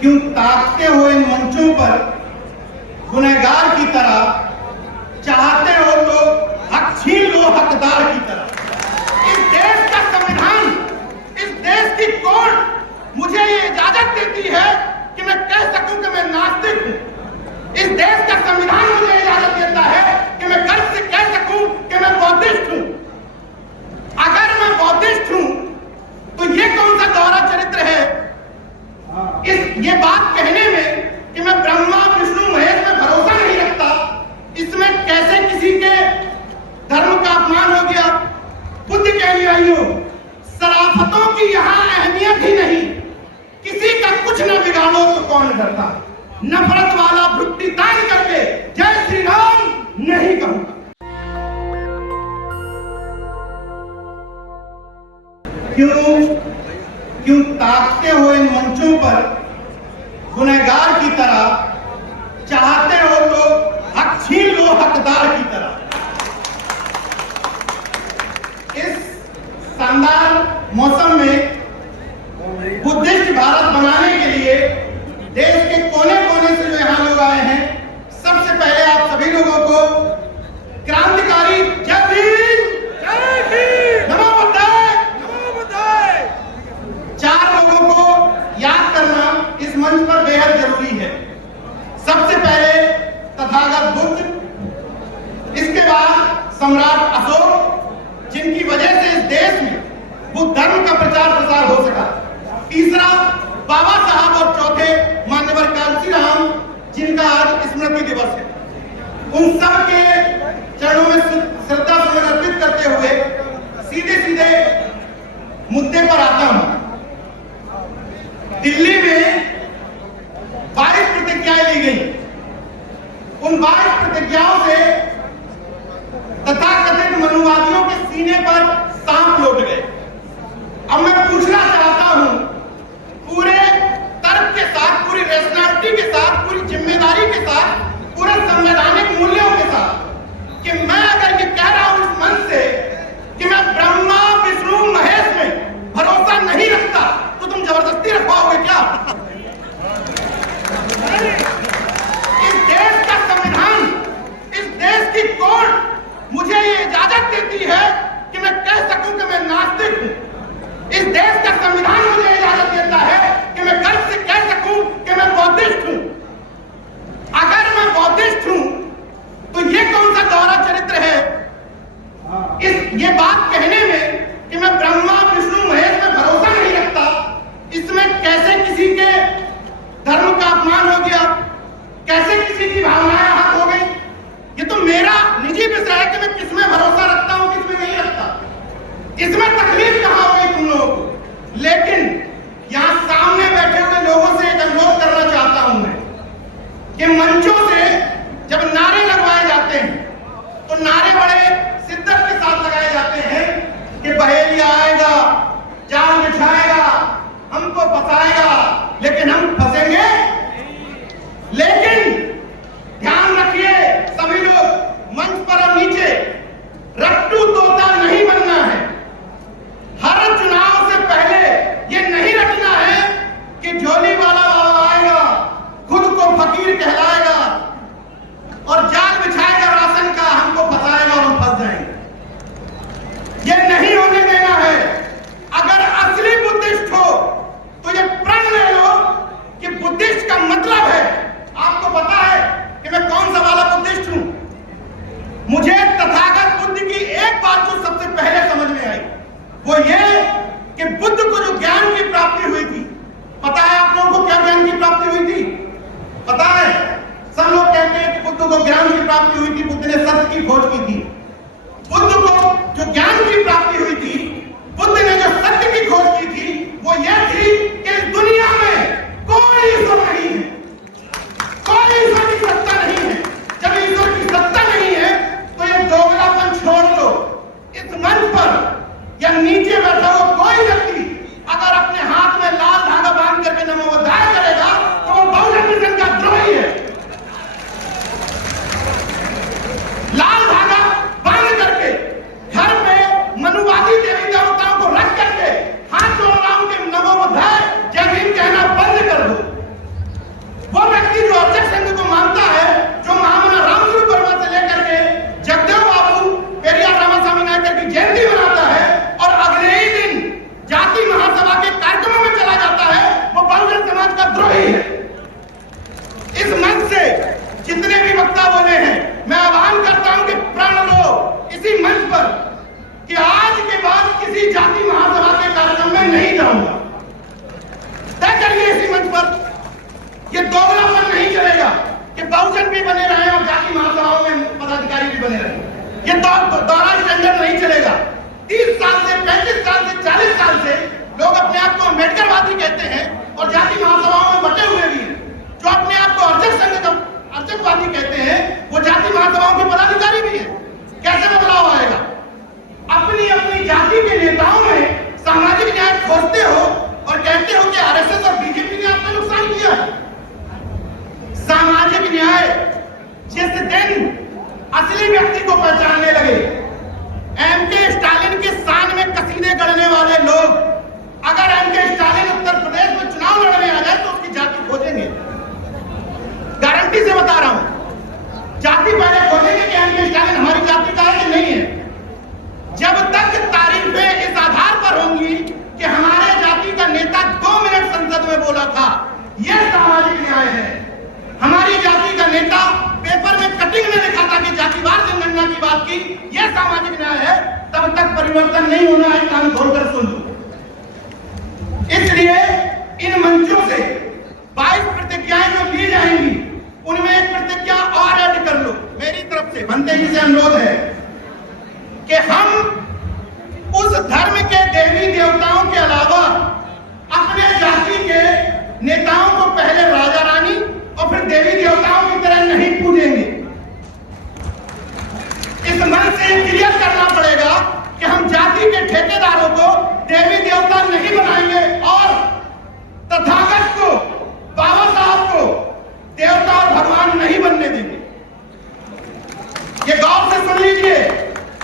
क्यों ताकते हो इन मंचों पर गुनहगार की तरह, चाहते हो तो हक छीन लो हकदार की तरह। इस देश का संविधान, इस देश की कोर्ट मुझे ये इजाजत देती है कि मैं कह सकूं कि मैं नास्तिक हूं। इस देश का संविधान मुझे इजाजत देता है कि मैं गर्व से कह सकूं कि मैं बौद्धिस्ट हूं। अगर मैं बौद्धिस्ट हूं तो ये कौन सा दोहरा चरित्र है ये बात कहने में कि मैं ब्रह्मा विष्णु महेश में भरोसा नहीं रखता, इसमें कैसे किसी के धर्म का अपमान हो गया। बुद्ध के अनुयायियों, शराफतों की यहां अहमियत ही नहीं, किसी का कुछ न बिगाड़ो तो कौन डरता। नफरत वाला भुट्टी तान करके जय श्री राम नहीं कहूंगा। क्यों ताकते हो इन मंचों पर गुनहगार की तरह, चाहते हो तो हक छीन लो हकदार की तरह। इस शानदार मौसम में बुद्धिस्ट भारत बनाने के लिए देश के कोने कोने से जो यहां लोग आए हैं, सबसे पहले आप सभी लोगों को क्रांतिकारी जय भीम, जय भीम, नमो बुद्धाय, नमो बुद्धाय। चार लोगों को याद करना इस मंच पर बेहद जरूरी है। सबसे पहले तथागत बुद्ध, इसके बाद सम्राट अशोक, जिनकी वजह से इस देश में बुद्ध धर्म का प्रचार प्रसार हो सका। तीसरा बाबा साहब और चौथे मान्यवर कांसी राम, जिनका आज स्मृति दिवस है। उन सब के चरणों में श्रद्धा सुमन अर्पित करते हुए सीधे सीधे मुद्दे पर आता हूं। दिल्ली में 22 प्रतिज्ञाएं ली गई। उन 22 प्रतिज्ञाओं से तथाकथित मनुवादियों के सीने पर सांप लौट गए। अब मैं पूछना चाहता हूं, पूरे तर्क के साथ, पूरी रैशनैलिटी के साथ, पूरी जिम्मेदारी के साथ, पूरे संवैधानिक मूल्यों के साथ, कि मैं अगर ये कह रहा हूं इस मन से कि मैं ब्रह्मा विष्णु महेश में भरोसा नहीं रखता, तो तुम जबरदस्ती रखवाओगे क्या? इस देश का संविधान, इस देश की कोर्ट मुझे ये इजाजत देती है कि मैं कह सकूं कि मैं नास्तिक हूं। इस देश का संविधान मुझे इजाजत देता है कि मैं गर्व से कह सकूं कि मैं बौद्धिस्ट हूं। अगर मैं बौद्धिस्ट हूं तो ये कौन सा दोहरा चरित्र है ये बात कहने में कि मैं ब्रह्मा विष्णु महेश में भरोसा नहीं रखता, इसमें कैसे किसी के धर्म का अपमान हो गया, कैसे किसी की भावनाएं आहत हो गई। ये तो मेरा निजी विषय है कि मैं किसमें भरोसा रखता हूं, किसमें नहीं रखता। इसमें तकलीफ कहां हो गई तुम लोगों को। लेकिन यहां सामने बैठे हुए लोगों से एक अनुरोध करना चाहता हूं मैं कि मंचों से जब नारे लगवाए जाते हैं तो नारे बड़े शिद्दत के साथ लगाए जाते हैं कि बहेलिया आएगा, जाल बिछाएगा, हमको फंसाएगा, लेकिन हम फंसेंगे। लेकिन ध्यान रखिए सभी लोग, मंच पर और नीचे, रट्टू तोता नहीं बनना है। हर चुनाव से पहले ये नहीं रखना है कि झोली वाला बाबा आएगा, खुद को फकीर कहलाएगा और जाल बिछाएगा राशन का, हमको फंसाएगा और हम फंस जाएंगे। ये नहीं होने देना है। अगर असली बुद्धिस्ट हो तो ये प्रण ले लो कि बुद्धिस्ट का मतलब है, आपको पता है कि मैं कौन सा वाला बुद्धिस्ट हूं। मुझे तथागत बुद्ध की एक बात जो सबसे पहले समझ में आई, वो ये कि बुद्ध को जो ज्ञान की प्राप्ति हुई थी, पता है आप लोगों को क्या ज्ञान की प्राप्ति हुई थी? पता है? सब लोग कहते हैं कि बुद्ध को ज्ञान की प्राप्ति हुई थी, बुद्ध ने सत्य की खोज की थी। बुद्ध को जो ज्ञान की प्राप्ति हुई थी, बुद्ध ने जो सत्य की खोज की थी, वो ये थी कि इस दुनिया में कोई ईश्वर नहीं है, कोई ईश्वर की सत्ता नहीं है। जब ईश्वर की सत्ता नहीं है तो ये दोगलापन छोड़ दो। इस मंच पर या नीचे बैठा हुआ कोई व्यक्ति अगर अपने हाथ में लाल धागा बांध करके नमो बुद्धाय करेगा तो वो बहुजन मिशन का द्रोही है। लाल धागा वही है। इस मंच से जितने भी वक्ता बोले हैं, मैं आह्वान करता हूं कि प्रण लो इसी मंच पर कि आज के बाद किसी जाति महासभा के कार्यक्रम में नहीं जाऊंगा। तय करिए इसी मंच पर। ये दोगलापन नहीं चलेगा कि बहुजन भी बने रहे और जाति महासभाओं में पदाधिकारी भी बने रहे। ये दोहरा स्टैंडर्ड नहीं चलेगा। 30 साल से, 35 साल से, 40 साल से लोग अपने आप को अम्बेडकरवादी कहते हैं और जाति महासभाओं में बटे हुए भी हैं। जो अपने आप को अर्चकवादी कहते हैं वो जाति महासभाओं के पदाधिकारी भी हैं। कैसे बदलाव आएगा? अपनी अपनी जाति के नेताओं में सामाजिक न्याय खोजते हो और कहते हो कि आरएसएस और बीजेपी ने आपका नुकसान किया है। सामाजिक न्याय जिस दिन असली व्यक्ति को पहचानने लगे, एमके स्टालिन के शान में कसीदे गढ़ने वाले लोग अगर एमके स्टालिन उत्तर प्रदेश में चुनाव लड़ने आ जाए तो उसकी जाति खोजेंगे। गारंटी से बता रहा हूं, जाति पहले खोजेंगे कि एमके स्टालिन हमारी जाति का है कि नहीं है। जब तक तारीफें इस आधार पर होंगी कि हमारे जाति का नेता 2 मिनट संसद में बोला था, यह सामाजिक न्याय है। हमारी जाति का नेता पेपर में कटिंग में लिखा था कि जातिवार जनगणना की बात की, यह सामाजिक न्याय है, तब तक परिवर्तन नहीं होना है। कान खोलकर सुन लो। इसलिए इन मंचों से 22 प्रतिज्ञाएं जो ली जाएंगी उनमें एक प्रतिज्ञा और ऐड कर लो। मेरी तरफ से बनते ही से अनुरोध है कि हम उस धर्म के देवी देवताओं के अलावा अपने जाति के नेताओं को पहले राजा रानी और फिर देवी देवताओं की तरह नहीं पूजेंगे। इस मन से क्लियर करना पड़ेगा कि हम जाति के ठेकेदारों को देवी देवता नहीं बनाएंगे और तथागत को, बाबा साहब को देवता और भगवान नहीं बनने देंगे। ये गौर से सुन लीजिए।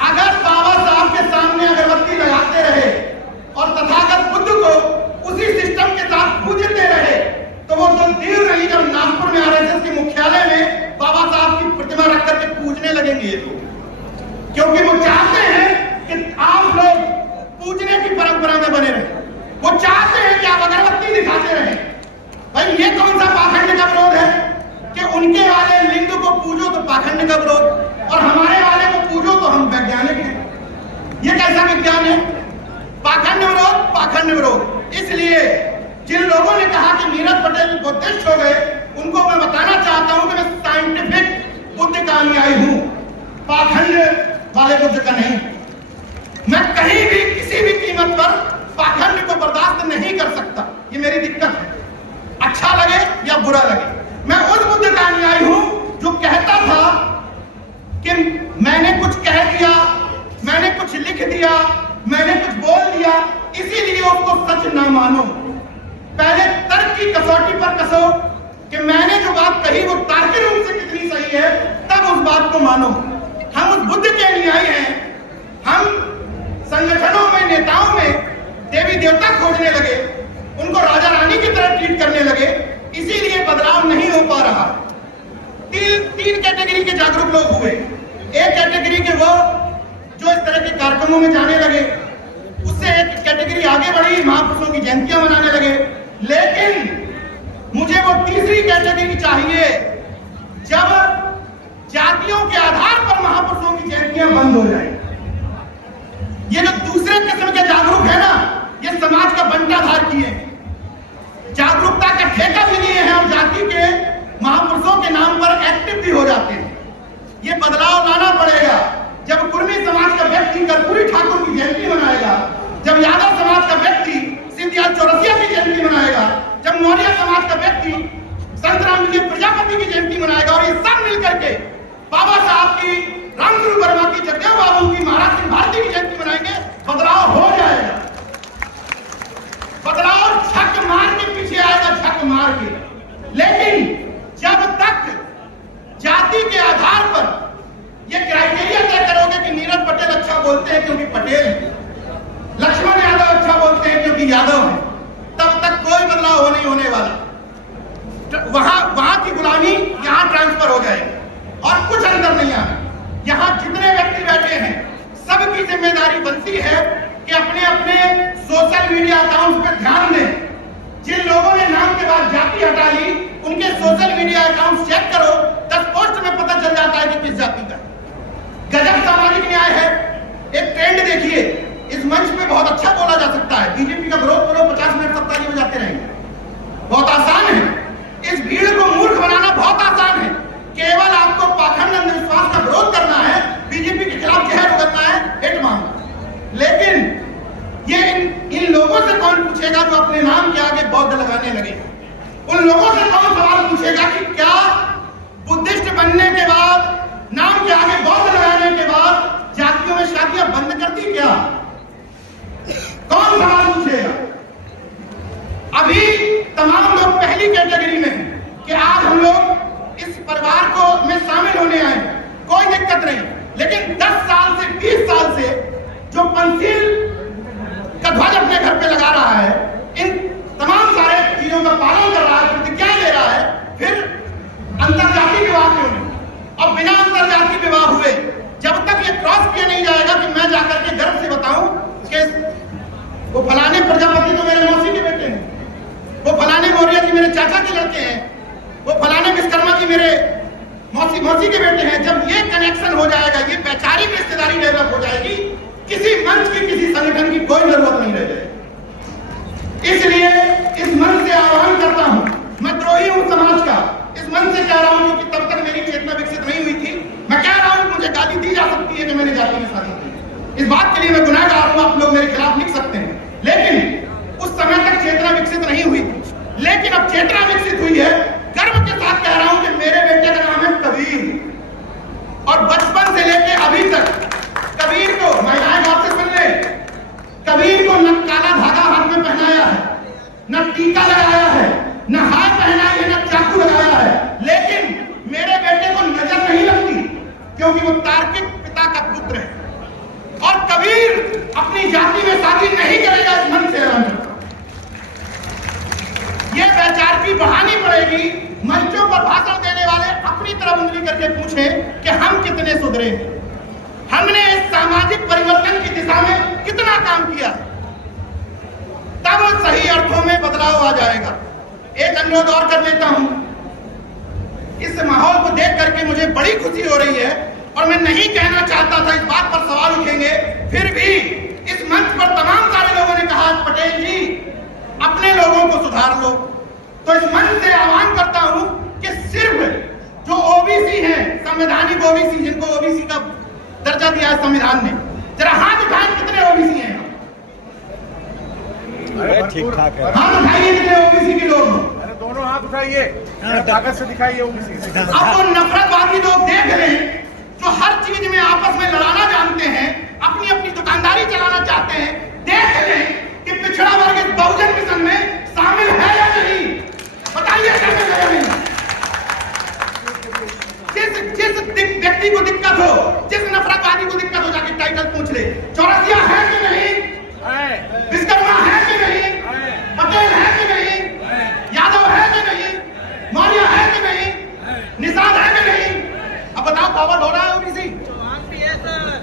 अगर बाबा साहब के सामने अगरबत्ती लगाते रहे और तथागत बुद्ध को उसी सिस्टम के साथ पूजते रहे तो वो जो देर रही जब नागपुर में आरएसएस के मुख्यालय में बाबा साहब की प्रतिमा रख करके पूजने लगेंगे ये लोग, क्योंकि वो चाहते हैं कि आप लोग पूजने की परंपरा में बने रहे। वो चाहते हैं कि आप अगरबत्ती दिखाते रहे। भाई ये कौन सा पाखंड का विरोध है कि उनके वाले लिंग को पूजो तो पाखंड का विरोध और हमारे वाले को पूजो तो हम वैज्ञानिक हैं। ये कैसा विज्ञान है? पाखंड विरोध, पाखंड विरोध। इसलिए जिन लोगों ने कहा कि नीरज पटेल बुद्धिस्ट हो गए, उनको मैं बताना चाहता हूं कि मैं साइंटिफिक बुद्ध का अनुयायी हूं, पाखंड वाले बुद्ध का नहीं। मैं कहीं भी किसी भी कीमत पर पाखंड को बर्दाश्त नहीं कर सकता। ये मेरी दिक्कत है, अच्छा लगे या बुरा लगे। मैं उस बुद्ध का अनुयायी हूं जो कहता था कि मैंने कुछ कह दिया, मैंने कुछ लिख दिया, मैंने कुछ बोल दिया, इसीलिए उसको सच ना मानो। पहले तर्क की कसौटी पर कसो कि मैंने जो बात कही वो तार्किक रूप से कितनी सही है, तब उस बात को मानो। हम उस बुद्ध के अनुयायी हैं। हम संगठनों में, नेताओं में देवी देवता खोजने लगे, उनको राजा रानी की तरह ट्रीट करने लगे, इसीलिए बदलाव नहीं हो पा रहा। तीन कैटेगरी के जागरूक लोग हुए। एक कैटेगरी के वो जो इस तरह के कार्यक्रमों में जाने लगे, उससे एक कैटेगरी आगे बढ़ी, महापुरुषों की जयंतियां मनाने लगे। लेकिन मुझे वो तीसरी कैटेगरी चाहिए जब जातियों के आधार पर महापुरुषों की जयंतियां बंद हो जाए। ये जो दूसरे किस्म के जागरूक है ना, ये समाज का बंटाधार किए, जागरूकता का ठेका भी लिए हैं और जाति के महापुरुषों के नाम पर एक्टिव भी हो जाते हैं। ये बदलाव लाना पड़ेगा। जब कुर्मी समाज का व्यक्ति कर्पूरी ठाकुर की जयंती मनाएगा, जब यादव समाज का व्यक्ति सिंधिया चौरसिया की जयंती मनाएगा, जब मौर्य समाज का व्यक्ति संत रामविजय प्रजापति की जयंती मनाएगा और ये सब मिलकर के बाबा साहब की, रामस्वरूप वर्मा की, जगदेव बाबू की, महाराज सिंह भारती की जयंती मनाएंगे, बदलाव हो जाएगा। बदलाव झक मार के पीछे आएगा, झक मार के। लेकिन जब तक जाति के आधार पर ये क्राइटेरिया तय करोगे कि नीरज पटेल अच्छा बोलते हैं क्योंकि पटेल है, लक्ष्मण यादव अच्छा बोलते हैं क्योंकि यादव है, तब तक कोई बदलाव नहीं होने वाला। वहां की गुलामी यहां ट्रांसफर हो जाएगी और कुछ अंदर नहीं आना। यहां जितने व्यक्ति बैठे हैं सबकी जिम्मेदारी बनती है कि अपने अपने सोशल मीडिया अकाउंट पर ध्यान दें। जिन लोगों ने नाम के बाद जाति हटा पूछेगा कि क्या बुद्धिस्ट बनने के बाद, नाम के आगे बौद्ध लगाने के बाद जातियों में शादियां बंद कर दी क्या? कौन सवाल पूछेगा? अभी तमाम लोग पहली कैटेगरी में हैं कि आज हम लोग इस परिवार को में शामिल होने आए, कोई दिक्कत नहीं। लेकिन 10 साल से 20 साल से जो पंचशील का ध्वज अपने घर पे लगा रहा है, इन तमाम सारे चीजों का पालन कर रहा है, प्रतिज्ञा ले रहा है, फिर अंतरजातीय विवाह क्यों नहीं? और बिना अंतरजातीय विवाह हुए जब तक ये क्रॉस किया नहीं जाएगा कि मैं जाकर के गर्व से बताऊं कि वो फलाने प्रजापति तो मेरे मौसी के बेटे हैं, वो फलाने मौर्य जी मेरे चाचा के लड़के हैं, वो फलाने विश्वकर्मा जी मेरे मौसी के बेटे हैं। जब ये कनेक्शन हो जाएगा, ये वैचारिक रिश्तेदारी डेवलप हो जाएगी, किसी मंच की, किसी संगठन की कोई जरूरत नहीं रह जाएगी। इसलिए इस मंच से आह्वान करता हूं, मैं द्रोही हूं समाज का, इस मंच से कह रहा हूं कि तब तक मेरी चेतना विकसित नहीं हुई थी। मैं कह रहा हूं मुझे गाली दी जा सकती है कि मैंने जाति में शादी की, इस बात के लिए मैं गुनाहगार हूं, आप लोग मेरे खिलाफ लिख सकते हैं। लेकिन उस समय तक चेतना विकसित नहीं हुई थी, लेकिन अब चेतना विकसित हुई है। गर्व के साथ कह रहा हूं कि मेरे बेटे का नाम है कबीर, और बचपन से लेके अभी तक कबीर को, महिलाएं बात से सुन ले, कबीर को न काला धागा हाथ में पहनाया है, न टीका लगाया है, न हाथ पहनाई है, न चाकू लगाया है, लेकिन मेरे बेटे को नजर नहीं लगती क्योंकि वो तार्किक पिता का पुत्र है। और कबीर अपनी जाति में शादी नहीं करेगा, इस मन से ऐलान करता हूं। ये वैचारिकी बढ़ानी पड़ेगी। मंचों पर भाषण देने वाले अपनी तरफ उंगली करके पूछें कि हम कितने सुधरे हैं, हमने इस सामाजिक परिवर्तन की दिशा में कितना काम किया, तब सही अर्थों में बदलाव आ जाएगा। एक अनुरोध और कर लेता हूं, इस माहौल को देख करके मुझे बड़ी खुशी हो रही है, और मैं नहीं कहना चाहता था, इस बात पर सवाल उठेंगे, फिर भी इस मंच पर तमाम सारे लोगों ने कहा पटेल जी अपने लोगों को सुधार लो। तो इस मंच से आह्वान करता हूं कि सिर्फ जो ओबीसी हैं, संवैधानिक ओबीसी, जिनको ओबीसी का दर्जा दिया है संविधान ने, जरा हाथ उठाएं कितने ओबीसी हैं? ठीक ठाक है, हाथ उठाइए कितने ओबीसी के लोग, दोनों हाथ उठाइए, ताकत से दिखाइए ओबीसी। अब वो नफरतवादी लोग देख लें जो हर चीज में आपस में लड़ाना जानते हैं, अपनी अपनी दुकानदारी चलाना चाहते हैं, देख लें कि पिछड़ा वर्ग इस बहुजन मिशन में शामिल है या नहीं? बताइए शामिल है या नहीं? जिस व्यक्ति को दिक्कत हो, जिस नफरतवादी को दिक्कत हो, जाके टाइटल पूछ ले, चौरसिया है कि नहीं, विश्वकर्मा है कि नहीं, पटेल है कि नहीं, यादव है कि नहीं, मौर्य है कि नहीं, निषाद है कि नहीं? अब बताओ फॉरवर्ड हो रहा है ओबीसी?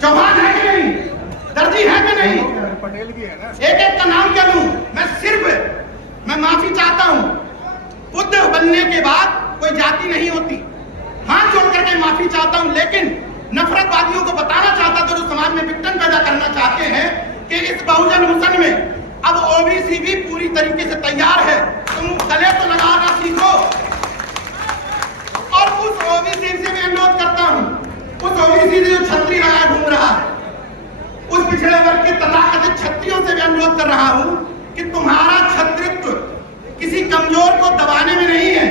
चौहान है कि नहीं, दर्जी है कि नहीं, पटेल भी है ना? एक एक का नाम क्या लूं? मैं माफी चाहता हूं, बुद्ध बनने के बाद कोई जाति नहीं होती, हाथ जोड़ करके माफी चाहता हूं। लेकिन नफरतवादियों को बताना चाहता था, जो समाज में विघटन पैदा करना चाहते हैं, कि इस बहुजन मिशन में अब ओबीसी भी पूरी तरीके से तैयार है, तुम गले तो लगाना सीखो। और उस ओबीसी से मैं अनुरोध करता हूं, उस ओबीसी से जो छतरी लगाए घूम रहा है, उस पिछड़े वर्ग के तथाकथित छत्रियों से मैं अनुरोध कर रहा हूं कि तुम्हारा छत्रित्व किसी कमजोर को दबाने में नहीं है।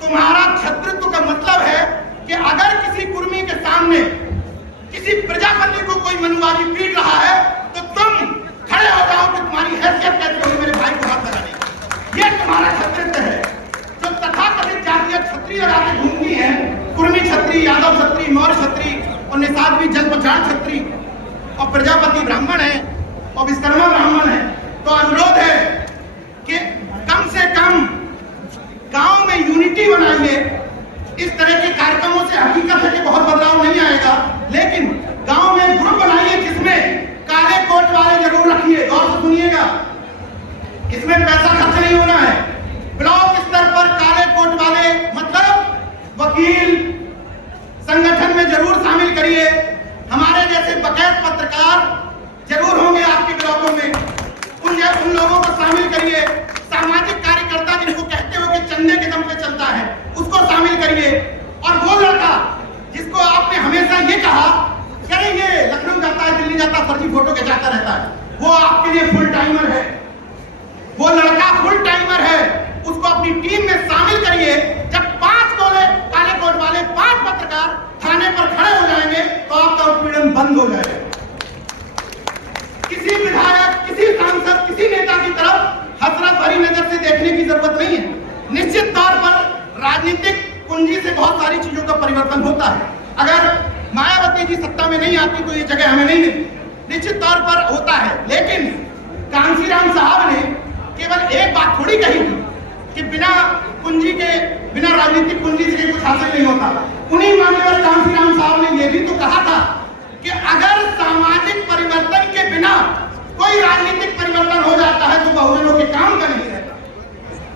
तुम्हारा छत्रित्व का मतलब है कि अगर किसी कुर्मी के सामने किसी प्रजापति को कोई मनुवादी पीट रहा है, तो तुम खड़े हो जाओ कि तुम्हारी हैसियत कैसे होगी मेरे भाई को हाथ लगाने। ये तुम्हारा छत्रित्व है। जो तथाकथित जातीय छत्री लगा के घूमती है, कुर्मी छत्री, यादव छत्री, मौर्य छत्री, और निषाद भी जल पछाड़ छत्री, और प्रजापति ब्राह्मण है और विश्वकर्मा ब्राह्मण है, तो अनुरोध है कि कम से कम गांव में यूनिटी बनाइए। इस तरह के कार्यक्रमों से हकीकत है कि बहुत बदलाव नहीं आएगा, लेकिन गांव में ग्रुप बनाइए जिसमें काले कोट वाले जरूर रखिए, गौर से सुनिएगा, इसमें पैसा खर्च नहीं होना है। ब्लॉक स्तर पर काले कोट वाले मतलब वकील संगठन में जरूर शामिल करिए। हमारे जैसे बकैत पत्रकार जरूर होंगे आपके ब्लॉकों में, उन लोगों को शामिल करिए। सामाजिक कार्यकर्ता जिनको कहते हो कि चंदे के दम पे चलता है, उसको शामिल करिए। और वो लड़का जिसको आपने हमेशा ये कहा कि ये लखनऊ जाता है, दिल्ली जाता है, फर्जी फोटो खिंचाता रहता है, वो आपके लिए फुल टाइमर है। वो लड़का फुल टाइमर है, देखने की जरूरत नहीं है। निश्चित तौर पर राजनीतिक कुंजी से बहुत सारी चीजों का परिवर्तन होता है। अगर मायावती जी सत्ता में नहीं आती तो ये जगह हमें नहीं मिलती, निश्चित तौर पर होता है। लेकिन कांसीराम साहब ने केवल एक बात थोड़ी कही थी कि बिना कुंजी के, बिना राजनीतिक कुंजी से कुछ हासिल नहीं होता। उन्हीं मान्यवर कांसीराम साहब ने यह भी तो कहा था कि अगर सामाजिक परिवर्तन के बिना कोई राजनीतिक परिवर्तन हो जाता है तो बहुजनों के काम का नहीं रहता।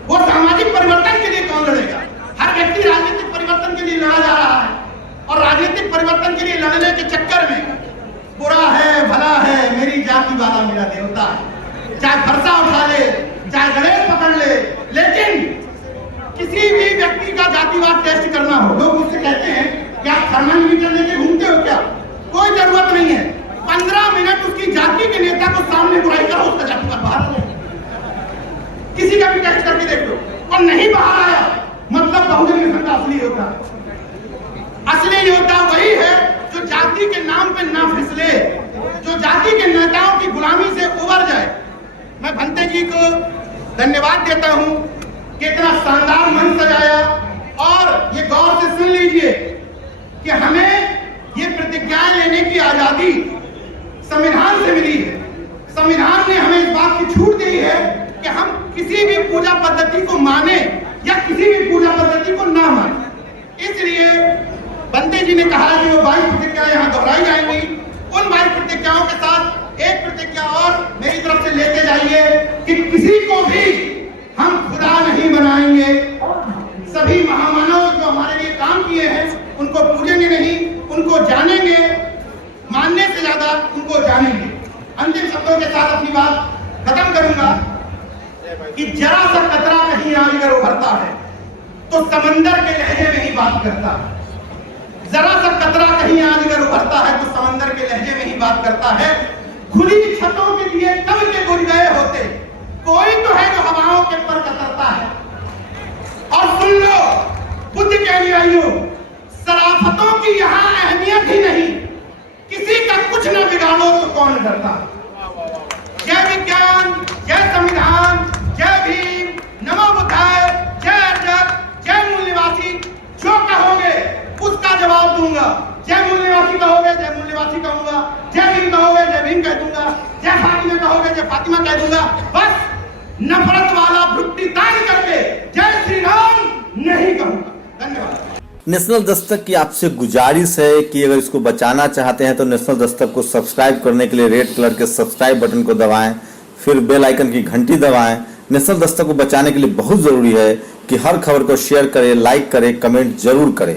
वो सामाजिक परिवर्तन के लिए कौन लड़ेगा? हर व्यक्ति राजनीतिक परिवर्तन के लिए लड़ा जा रहा है और राजनीतिक परिवर्तन के लिए लड़ने के चक्कर में बुरा है भला है मेरी जाति वाला मेरा देवता है, चाहे फरसा उठा ले, चाहे गणेश पकड़ ले, लेकिन किसी भी व्यक्ति का जातिवाद टेस्ट करना हो, लोग मुझसे कहते हैं कि आप थर्मामीटर लेके घूमते हो क्या? कोई जरूरत नहीं है। 15 मिनट उसकी जाति के नेता को सामने बुराई करो, उसका जातिवाद बाहर हो। किसी का भी टेस्ट करके देख लो और नहीं बाहर आया मतलब बहुजन मिशन का असली योद्धा। असली योद्धा वही है जो जाति के नाम पे ना फिसले, जो जाति के नेताओं की गुलामी से उबर जाए। मैं भंते जी को धन्यवाद देता हूं कि इतना शानदार मंच सजाया और ये गौर से सुन लीजिए कि हमें ये प्रतिज्ञाएं लेने की आजादी संविधान से मिली है। संविधान ने हमें इस बात की छूट दी है कि हम किसी भी पूजा पद्धति को माने या किसी भी पूजा पद्धति को ना माने। इसलिए बंते जी ने कहा कि वो 22 प्रतिज्ञाएं यहाँ दोहराई जाएंगी। उन 22 प्रतिज्ञाओं के साथ एक प्रतिज्ञा और मेरी तरफ से लेते जाइए कि किसी को भी हम खुदा नहीं बनाएंगे। सभी महामानव जो हमारे लिए काम किए हैं उनको पूजेंगे नहीं, उनको जानेंगे, मानने से ज्यादा उनको जानेंगे। अंतिम शब्दों के साथ अपनी बात खत्म करूंगा कि जरा सा कतरा कहीं अगर उभरता है तो समंदर के लहजे में ही बात करता है। जरा सा कतरा कहीं अगर उभरता है तो समंदर के लहजे में ही बात करता है। खुली छतों के लिए कब के गुर गए होते, कोई तो है जो हवाओं के पर कतरता है। और सुन लो बुद्ध के अनुयायियों, शराफतों की यहाँ अहमियत ही नहीं, किसी का कुछ न बिगाड़ो तो कौन डरता। जय विज्ञान, जय संविधान, जय भीम, नमो बुद्धाय, जय अर्जक, जय मूल निवासी। जो कहोगे उसका जवाब दूंगा। जय मूल निवासी कहोगे जय मूल निवासी कहूंगा, जय भीम कहोगे जय भीम कह दूंगा, जय फातिमा कहोगे जय फातिमा कह दूंगा। बस नफरत वाला भ्रुकुटी तान करके जय श्री राम नहीं कहूंगा। धन्यवाद। नेशनल दस्तक की आपसे गुजारिश है कि अगर इसको बचाना चाहते हैं तो नेशनल दस्तक को सब्सक्राइब करने के लिए रेड कलर के सब्सक्राइब बटन को दबाएं, फिर बेल आइकन की घंटी दबाएं। नेशनल दस्तक को बचाने के लिए बहुत जरूरी है कि हर खबर को शेयर करें, लाइक करें, कमेंट जरूर करें।